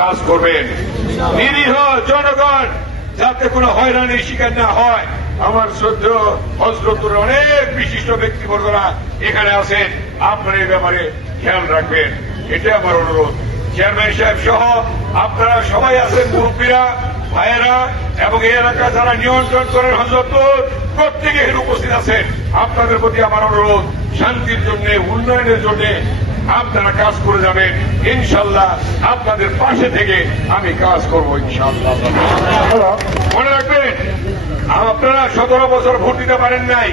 কাজ করবেন। নিরীহ জনগণ যাতে কোনো হয়রানির শিকার না হয়, আমার শ্রদ্ধেয় হযরতুর অনেক বিশিষ্ট ব্যক্তিবর্গরা এখানে আছেন, আপনারা এই ব্যাপারে খেয়াল রাখবেন, এটা আমার অনুরোধ। চেয়ারম্যান সাহেব সহ আপনারা সবাই আছেন, মুরব্বীরা, ভাইয়েরা এবং এই এলাকা যারা নিয়ন্ত্রণ করেন হযরতুর প্রত্যেকে এখানে উপস্থিত আছেন। আপনাদের প্রতি আমার অনুরোধ, শান্তির জন্য, উন্নয়নের জন্য আপনারা কাজ করে যাবেন। ইনশাল্লাহ আপনাদের পাশে থেকে আমি কাজ করব ইনশাল্লাহ। মনে রাখবেন, আপনারা 17 বছর ভোট দিতে পারেন নাই,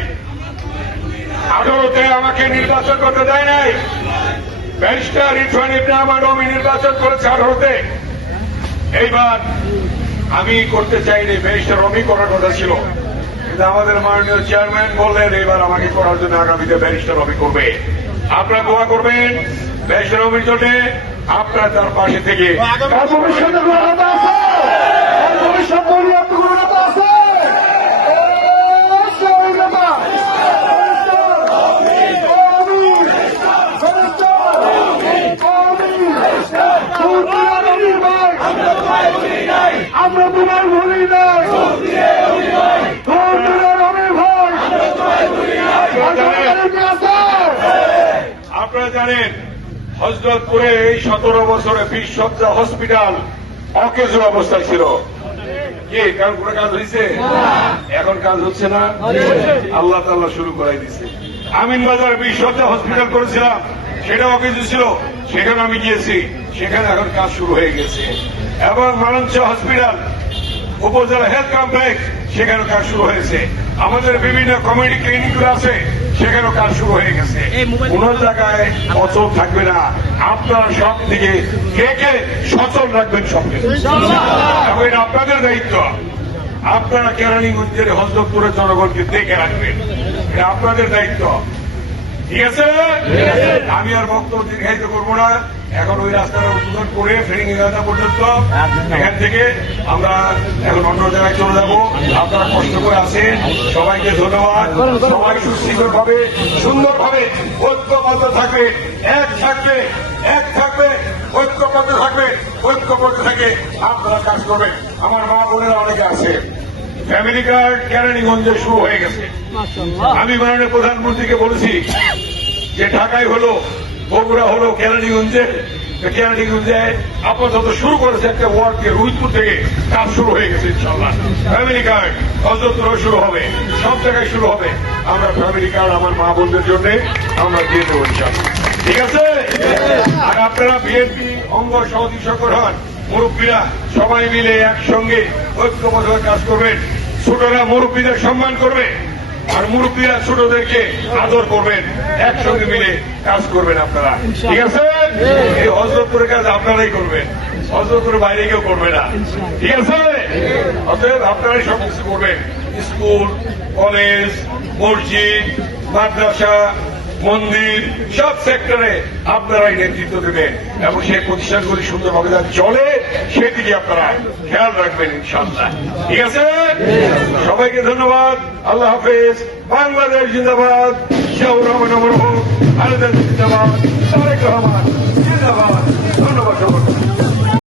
18তে আমাকে নির্বাচন করতে দেয় নাই। ব্যারিস্টার ইরফান ইবনে আমার রমি নির্বাচন করেছে 18তে। এইবার আমি করতে চাইনি, ব্যারিস্টার রমি করার কথা ছিল, কিন্তু আমাদের মাননীয় চেয়ারম্যান বললেন এবার আমাকে করার জন্য আগামীতে ব্যারিস্টার রমি করবে। আপনারা দোয়া করবেন ব্যারিস্টার রমির জন্য, আপনারা তার পাশে থেকে আমরা তোমার ভুলি নাই, আপনারা জানেন হযরতপুরে এই 17 বছরে 20 শয্যা হসপিটাল অকেজো অবস্থায় ছিল। কি কারণ কোনো কাজ হয়েছে? এখন কাজ হচ্ছে না, আল্লাহ তাআলা শুরু করাই দিচ্ছে। আমিনবাজার 20 শয্যা হসপিটাল করেছিলাম, সেটা অকেজো ছিল, সেখানে আমি গিয়েছি, সেখানে এখন কাজ শুরু হয়ে গেছে। এবং মালঞ্চ হসপিটাল উপজেলা হেলথ কমপ্লেক্স, সেখানেও কাজ শুরু হয়েছে। আমাদের বিভিন্ন কমিউনিটি ক্লিনিকগুলো আছে, সেখানেও কাজ শুরু হয়ে গেছে। কোন জায়গায় অচল থাকবে না, আপনারা সব দিকে কে কে সচল রাখবেন সবকে, এবং এটা আপনাদের দায়িত্ব। আপনারা কেরানীগঞ্জের হযরতপুরের জনগণকে দেখে রাখবেন, এটা আপনাদের দায়িত্ব। ঠিক আছে? আমি আর বক্তব্য দীর্ঘায়িত করবো না। এখন ওই রাস্তাটা উদ্বোধন করে ফেরিং এলাকা পর্যন্ত, এখান থেকে আমরা এখন অন্য জায়গায় চলে যাব। আপনারা কষ্ট করে আছেন, সবাইকে ধন্যবাদ। সবাই সুশৃঙ্খলভাবে, সুন্দরভাবে ঐক্যবদ্ধ থাকবে, এক থাকবে, এক থাকবে, ঐক্যবদ্ধ থাকবে, ঐক্যবদ্ধ থেকে আপনারা কাজ করবেন। আমার মা বোনেরা অনেকে আছে, ফ্যামিলি কার্ড কেরানীগঞ্জে শুরু হয়ে গেছে। আমি মাননীয় প্রধানমন্ত্রীকে বলেছি যে ঢাকায় হলো, বগুড়া হলো, কেরানীগঞ্জে আপাতত শুরু করেছে একটা ওয়ার্ডকে, রুইপুর থেকে কাজ শুরু হয়ে গেছে। ইনশাল্লাহ ফ্যামিলি কার্ড হযরতপুরেও শুরু হবে, সব জায়গায় শুরু হবে। আমরা ফ্যামিলি কার্ড আমার মা বোনদের জন্য আমরা দিয়ে দেবো ইনশাল্লাহ। ঠিক আছে? আর আপনারা বিএনপি অঙ্গ সহযোগী সংগঠন, মুরব্বীরা সবাই মিলে একসঙ্গে ঐক্যবদ্ধ কাজ করবেন। ছোটরা মুরব্বীদের সম্মান করবে, আর মুরব্বীরা ছোটদেরকে আদর করবেন, একসঙ্গে মিলে কাজ করবেন আপনারা। ঠিক আছে? এই হযরতপুরের কাজ আপনারাই করবেন, হযরতপুরের বাইরে কেউ করবে না। ঠিক আছে? অতএব আপনারাই সবকিছু করবেন। স্কুল, কলেজ, মসজিদ, মাদ্রাসা, মন্দির, সব সেক্টরে আপনারাই নেতৃত্ব দেবেন এবং সেই প্রতিষ্ঠানগুলি সুন্দরভাবে যা চলে সেদিকে আপনারা খেয়াল রাখবেন ইনশাআল্লাহ। ঠিক আছে? সবাইকে ধন্যবাদ। আল্লাহ হাফেজ। বাংলাদেশ জিন্দাবাদ। জিয়াউর রহমান অমর হোক। খালেদা জিন্দাবাদ। তারেক রহমান জিন্দাবাদ। ধন্যবাদ সকলকে।